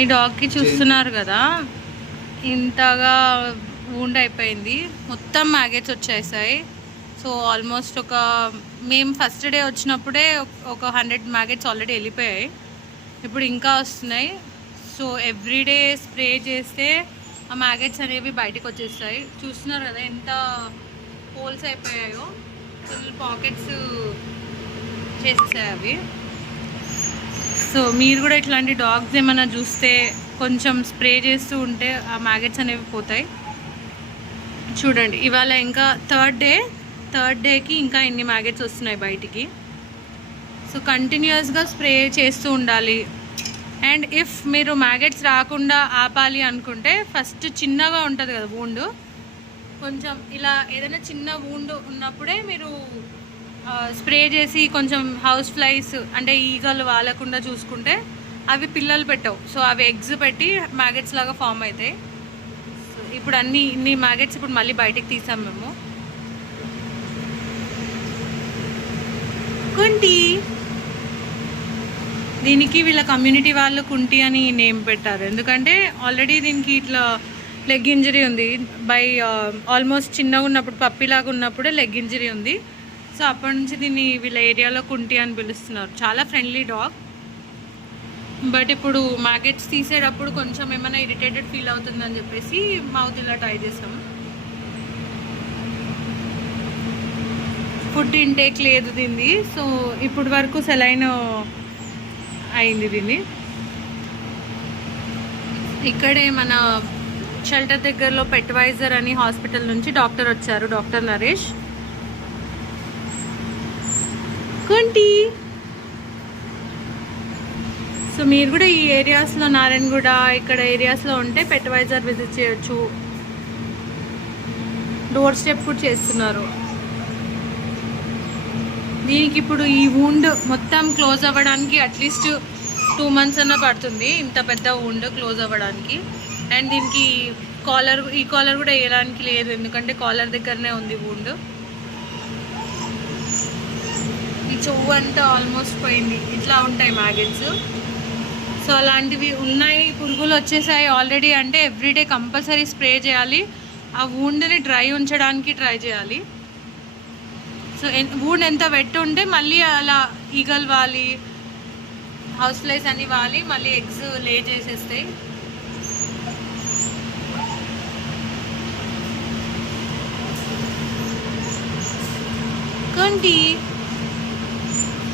ఈ డాగ్కి చూస్తున్నారు కదా, ఇంతగా వూండ్ అయిపోయింది, మొత్తం మ్యాగెట్స్ వచ్చేసాయి. సో ఆల్మోస్ట్ మేము ఫస్ట్ డే వచ్చినప్పుడే ఒక 100 మ్యాగెట్స్ ఆల్రెడీ వెళ్ళిపోయాయి. ఇప్పుడు ఇంకా వస్తున్నాయి. సో ఎవ్రీడే స్ప్రే చేస్తే ఆ మ్యాగెట్స్ అనేవి బయటకు వచ్చేస్తాయి. చూస్తున్నారు కదా ఎంత హోల్స్ అయిపోయాయో, ఫుల్ పాకెట్స్ చేసేసాయి అవి. సో మీరు కూడా ఇట్లాంటి డాగ్స్ ఏమైనా చూస్తే కొంచెం స్ప్రే చేస్తూ ఉంటే ఆ మ్యాగెట్స్ అనేవి పోతాయి. చూడండి, ఇవాళ ఇంకా థర్డ్ డేకి ఇంకా ఎన్ని మ్యాగెట్స్ వస్తున్నాయి బయటికి. సో కంటిన్యూస్గా స్ప్రే చేస్తూ ఉండాలి. అండ్ ఇఫ్ మీరు మ్యాగెట్స్ రాకుండా ఆపాలి అనుకుంటే ఫస్ట్ చిన్నగా ఉంటుంది కదా వూండ్, కొంచెం ఇలా ఏదైనా చిన్న వూండ్ ఉన్నప్పుడే మీరు స్ప్రే చేసి కొంచెం హౌస్ ఫ్లైస్ అంటే ఈగలు వాలకుండా చూసుకుంటే అవి పిల్లలు పెట్టవు. సో అవి ఎగ్స్ పెట్టి మ్యాగెట్స్ లాగా ఫామ్ అవుతాయి. సో ఇప్పుడు ఇన్ని మ్యాగెట్స్ ఇప్పుడు మళ్ళీ బయటికి తీసాం మేము. కుంటి, దీనికి వీళ్ళ కమ్యూనిటీ వాళ్ళు కుంటి అని నేమ్ పెట్టారు. ఎందుకంటే ఆల్రెడీ దీనికి ఇట్లా లెగ్ ఇంజరీ ఉంది. ఆల్మోస్ట్ చిన్నగా ఉన్నప్పుడు పప్పిలాగా ఉన్నప్పుడే లెగ్ ఇంజరీ ఉంది. సో అప్పటి నుంచి దీన్ని వీళ్ళ ఏరియాలో కుంటి అని పిలుస్తున్నారు. చాలా ఫ్రెండ్లీ డాగ్. బట్ ఇప్పుడు మ్యాగెట్స్ తీసేటప్పుడు కొంచెం ఏమైనా ఇరిటేటెడ్ ఫీల్ అవుతుందని చెప్పేసి మౌత్ ఇలా ట్రై చేసాం. ఫుడ్ ఇంటేక్ లేదు దీన్ని. సో ఇప్పుడు వరకు సెలైన్ అయింది దీన్ని. ఇక్కడే మన షెల్టర్ దగ్గరలో పెట్వైజర్ అని హాస్పిటల్ నుంచి డాక్టర్ వచ్చారు, డాక్టర్ నరేష్. కుంటి, సో మీరు కూడా ఈ ఏరియాస్లో నారాయణగూడ ఇక్కడ ఏరియాస్లో ఉంటే పెట్వైజర్ విజిట్ చేయొచ్చు. డోర్ స్టెప్ కూడా చేస్తున్నారు. దీనికి ఇప్పుడు ఈ వూండ్ మొత్తం క్లోజ్ అవ్వడానికి అట్లీస్ట్ 2 months అన్న పడుతుంది, ఇంత పెద్ద వూండ్ క్లోజ్ అవ్వడానికి. అండ్ దీనికి ఈ కాలర్ కూడా వేయడానికి లేదు, ఎందుకంటే కాలర్ దగ్గరనే ఉంది వూండ్. ఈ చెవు అంతా ఆల్మోస్ట్ పోయింది. ఇట్లా ఉంటాయి మ్యాగెట్స్. సో అలాంటివి ఉన్నాయి. పురుగులు వచ్చేసాయి ఆల్రెడీ అంటే ఎవ్రీడే కంపల్సరీ స్ప్రే చేయాలి. ఆ వూండ్ని డ్రై ఉంచడానికి ట్రై చేయాలి. సో వూండ్ ఎంత వెట్ ఉంటే మళ్ళీ అలా ఈగల్ వాలి, హౌస్ ఫ్లైస్ అని వాలి మళ్ళీ ఎగ్స్ లే చేసేస్తాయి. కంటి,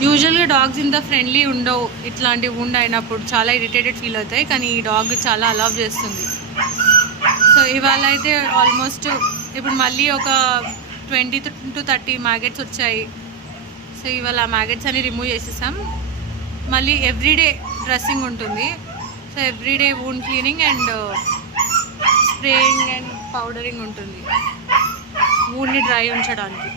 యూజువల్గా డాగ్స్ ఇంత ఫ్రెండ్లీ ఉండవు. ఇట్లాంటి వూండ్ అయినప్పుడు చాలా ఇరిటేటెడ్ ఫీల్ అవుతాయి, కానీ ఈ డాగ్ చాలా అలవ్ చేస్తుంది. సో ఇవాళ అయితే ఆల్మోస్ట్ ఇప్పుడు మళ్ళీ ఒక 20 to 30 మ్యాగెట్స్ వచ్చాయి. సో ఇవాళ ఆ మ్యాగెట్స్ అని రిమూవ్ చేసేసాం. మళ్ళీ ఎవ్రీడే డ్రెస్సింగ్ ఉంటుంది. So everyday wound cleaning and spraying and powdering ఉంటుంది వూండ్ని డ్రై ఉంచడానికి.